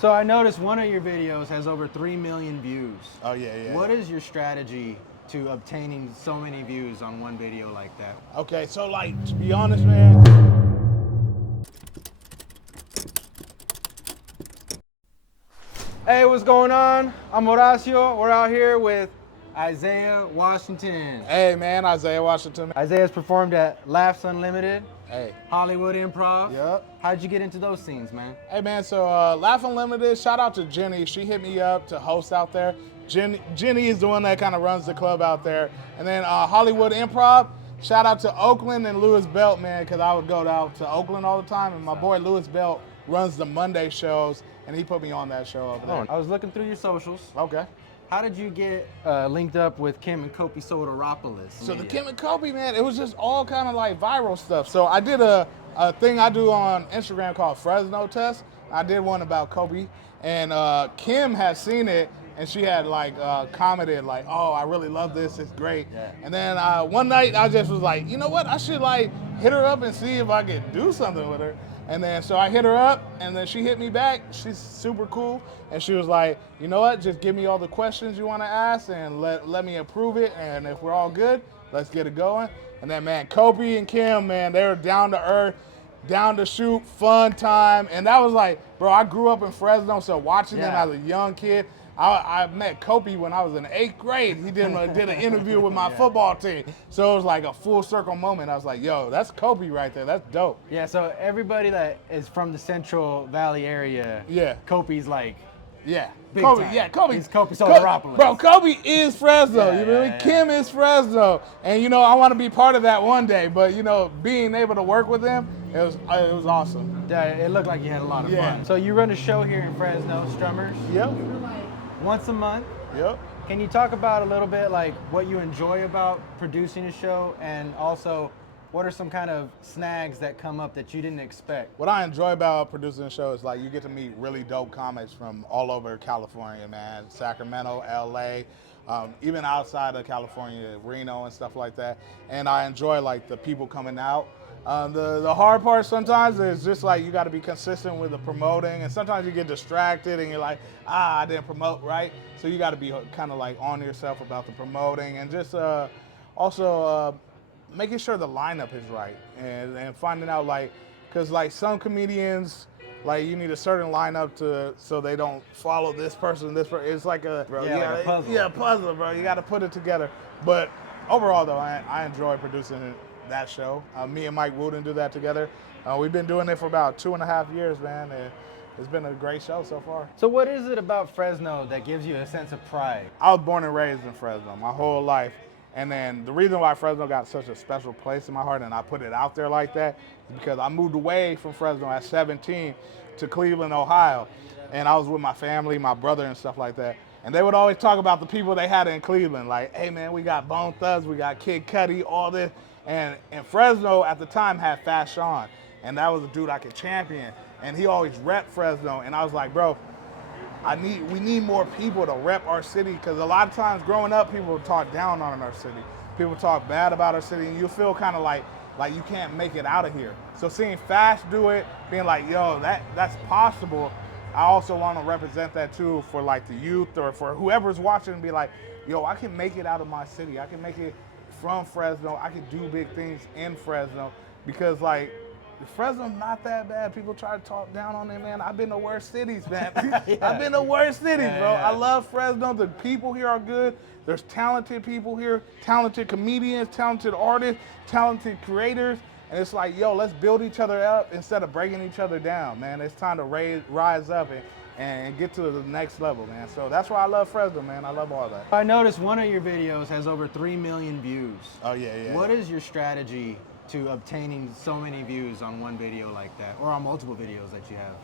So I noticed one of your videos has over 3 million views. Oh, yeah. What is your strategy to obtaining so many views on one video like that? Okay, so like, to be honest, man. Hey, what's going on? I'm Horacio. We're out here with Isaiah Washington. Hey, man, Isaiah Washington. Isaiah's performed at Laughs Unlimited, Hey. Hollywood Improv. Yep. How'd you get into those scenes, man? Hey, man, so Laugh Unlimited, shout out to Jenny. She hit me up to host out there. Jenny is the one that kind of runs the club out there. And then Hollywood Improv, shout out to Oakland and Lewis Belt, man, because I would go out to Oakland all the time. And my boy Lewis Belt runs the Monday shows, and he put me on that show over there. I was looking through your socials. Okay. How did you get linked up with Kim and Kopi Soteropoulos? So the Kim and Kopi, man, it was just all kind of like viral stuff. So I did a thing I do on Instagram called Fresno Test. I did one about Kopi, and Kim had seen it, and she had like commented like, "Oh, I really love this. It's great." Yeah. And then one night I just was like, you know what? I should like hit her up and see if I could do something with her. And then so I hit her up, and then she hit me back. She's super cool, and she was like, you know what? Just give me all the questions you want to ask, and let me approve it. And if we're all good, let's get it going. And then, man, Kopi and Kim, man, they were down to earth, down to shoot, fun time. And that was like, bro, I grew up in Fresno, so watching them as a young kid. I met Kopi when I was in 8th grade. He did an interview with my football team. So it was like a full circle moment. I was like, yo, that's Kopi right there. That's dope. Yeah, so everybody that is from the Central Valley area, Kopi's like, big Kopi, time. yeah, Kopi. He's Kopi Soteropoulos. Bro, Kopi is Fresno. Yeah, you know, yeah. Kim is Fresno, and you know, I want to be part of that one day. But you know, being able to work with him, it was awesome. Yeah, it looked like you had a lot of fun. So you run a show here in Fresno, Strummers. Yep. Once a month. Yep. Can you talk about a little bit like what you enjoy about producing a show, and also what are some kind of snags that come up that you didn't expect? What I enjoy about producing a show is like you get to meet really dope comics from all over California, man. Sacramento, LA, even outside of California, Reno and stuff like that. And I enjoy like the people coming out. The hard part sometimes is just like you got to be consistent with the promoting, and sometimes you get distracted and you're like, I didn't promote right. So you got to be kind of like on yourself about the promoting, and just also making sure the lineup is right, and finding out like, because like some comedians, like you need a certain lineup so they don't follow this person. It's like a like a puzzle. Yeah, puzzle, bro. You got to put it together. But overall, though, I enjoy producing that show. Me and Mike Wooden do that together. We've been doing it for about 2.5 years, man. It's been a great show so far. So what is it about Fresno that gives you a sense of pride? I was born and raised in Fresno my whole life. And then the reason why Fresno got such a special place in my heart, and I put it out there like that, is because I moved away from Fresno at 17 to Cleveland, Ohio. And I was with my family, my brother and stuff like that. And they would always talk about the people they had in Cleveland. Like, hey man, we got Bone Thugs, we got Kid Cudi, all this. And Fresno at the time had Fast Sean. And that was a dude I could champion. And he always repped Fresno. And I was like, bro, we need more people to rep our city, because a lot of times growing up, people talk down on our city. People talk bad about our city, and you feel kind of like you can't make it out of here. So seeing Fast do it, being like, yo, that's possible. I also want to represent that too for like the youth or for whoever's watching, and be like, yo, I can make it out of my city. I can make it from Fresno. I can do big things in Fresno, because like, Fresno's not that bad. People try to talk down on it, man. I've been to worse cities, man. I've been to worse cities, bro. I love Fresno. The people here are good. There's talented people here, talented comedians, talented artists, talented creators. And it's like, yo, let's build each other up instead of breaking each other down, man. It's time to rise up and get to the next level, man. So that's why I love Fresno, man. I love all that. I noticed one of your videos has over 3 million views. Oh, yeah. What is your strategy to obtaining so many views on one video like that, or on multiple videos that you have?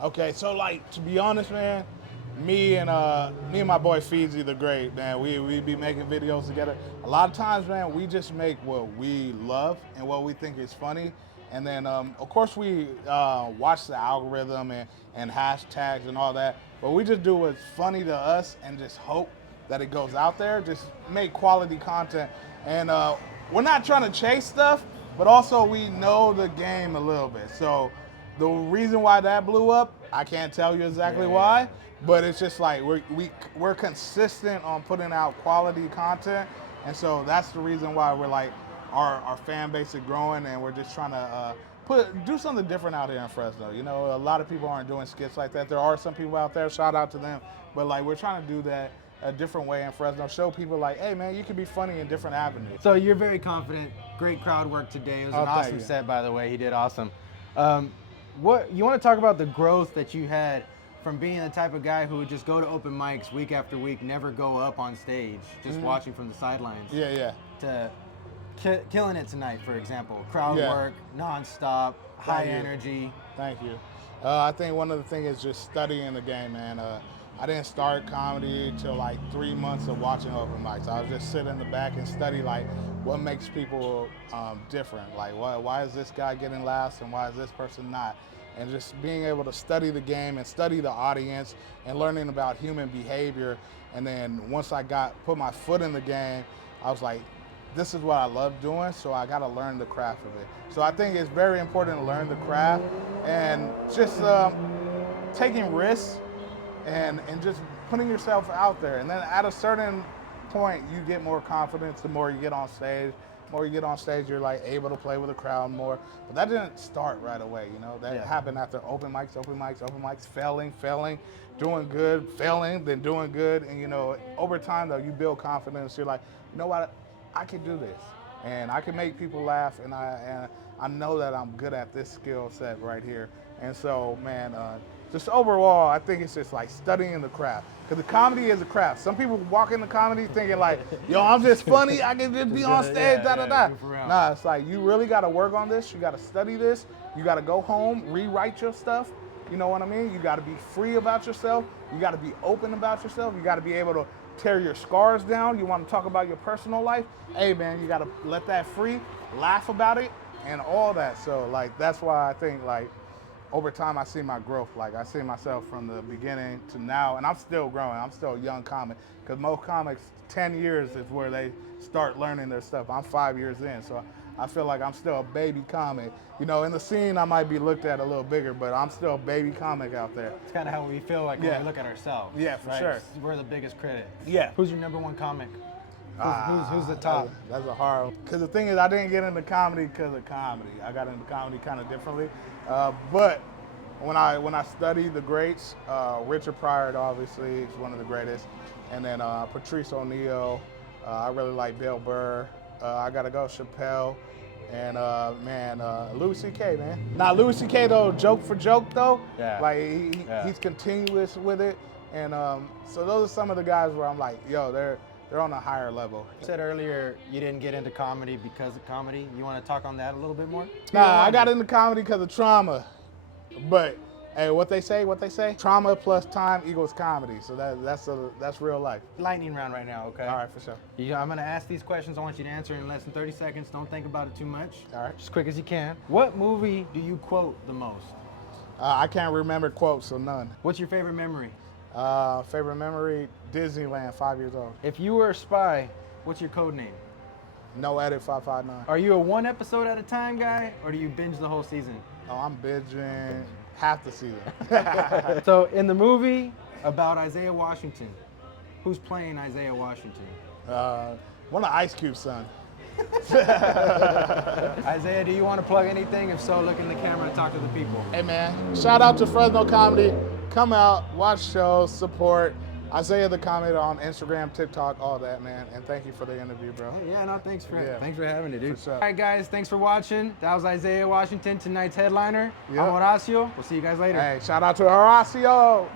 Okay, so like, to be honest, man, me and my boy Feedsy the Great, man, we be making videos together. A lot of times, man, we just make what we love and what we think is funny. And then, of course, we watch the algorithm and hashtags and all that, but we just do what's funny to us and just hope that it goes out there. Just make quality content. And we're not trying to chase stuff, but also we know the game a little bit. So The reason why that blew up, I can't tell you exactly why, but it's just like we're consistent on putting out quality content, and so that's the reason why we're like our fan base is growing, and we're just trying to do something different out here in Fresno. You know, a lot of people aren't doing skits like that. There are some people out there, shout out to them, but like we're trying to do that a different way in Fresno. Show people like, hey man, you can be funny in different avenues. So you're very confident. Great crowd work today. It was an awesome set, by the way. He did awesome. What you want to talk about the growth that you had from being the type of guy who would just go to open mics week after week, never go up on stage, just watching from the sidelines. Yeah. To killing it tonight, for example. Crowd work, nonstop, high energy. Thank you. I think one of the things is just studying the game, man. I didn't start comedy till like 3 months of watching open mics. I was just sit in the back and study like what makes people different. Like why is this guy getting laughs and why is this person not? And just being able to study the game and study the audience and learning about human behavior. And then once I put my foot in the game, I was like, this is what I love doing, so I got to learn the craft of it. So I think it's very important to learn the craft and just taking risks and just putting yourself out there. And then at a certain point, you get more confidence the more you get on stage. The more you get on stage, you're like able to play with the crowd more. But that didn't start right away, you know. That happened after open mics, failing, doing good, failing, then doing good. And, you know, over time, though, you build confidence. You're like, you know what, I can do this. And I can make people laugh, and I know that I'm good at this skill set right here. And so, man, just overall, I think it's just like studying the craft. Because the comedy is a craft. Some people walk into comedy thinking like, yo, I'm just funny, I can just be on stage, da-da-da. Nah, it's like you really got to work on this. You got to study this. You got to go home, rewrite your stuff. You know what I mean? You got to be free about yourself. You got to be open about yourself. You got to be able to tear your scars down. You want to talk about your personal life. Hey, man, you got to let that free, laugh about it, and all that. So, like, that's why I think, like, over time, I see my growth. Like, I see myself from the beginning to now, and I'm still growing. I'm still a young comic, because most comics, 10 years is where they start learning their stuff. I'm 5 years in, so I feel like I'm still a baby comic. You know, in the scene, I might be looked at a little bigger, but I'm still a baby comic out there. It's kind of how we feel like when we look at ourselves. Yeah, for sure. We're the biggest critic. Yeah. Who's your number one comic? Who's the top? That's a hard one. Because the thing is, I didn't get into comedy because of comedy. I got into comedy kind of differently. But when I studied the greats, Richard Pryor, obviously, is one of the greatest. And then Patrice O'Neal. I really like Bill Burr. I got to go Chappelle. And Louis C.K., man. Now, Louis C.K., though, joke for joke, though. Yeah. Like, he's continuous with it. And so those are some of the guys where I'm like, yo, they're on a higher level. You said earlier you didn't get into comedy because of comedy. You want to talk on that a little bit more? Nah, I got into comedy because of trauma. But, hey, what they say? Trauma plus time equals comedy. So that's real life. Lightning round right now, okay? All right, for sure. I'm going to ask these questions. I want you to answer in less than 30 seconds. Don't think about it too much. All right. Just as quick as you can. What movie do you quote the most? I can't remember quotes, so none. What's your favorite memory? Favorite memory, Disneyland, 5 years old. If you were a spy, what's your code name? No Edit 559. Are you a one episode at a time guy, or do you binge the whole season? Oh, I'm binging half the season. So in the movie about Isaiah Washington, who's playing Isaiah Washington? One of Ice Cube's son. Isaiah, do you want to plug anything? If so, look in the camera and talk to the people. Hey man, shout out to Fresno Comedy. Come out, watch shows, support Isaiah the Comedy on Instagram, TikTok, all that, man. And thank you for the interview, bro. Hey, yeah, no, thanks for having it, dude. For sure. All right, guys, thanks for watching. That was Isaiah Washington, tonight's headliner. Yep. I'm Horacio. We'll see you guys later. Hey, shout out to Horacio.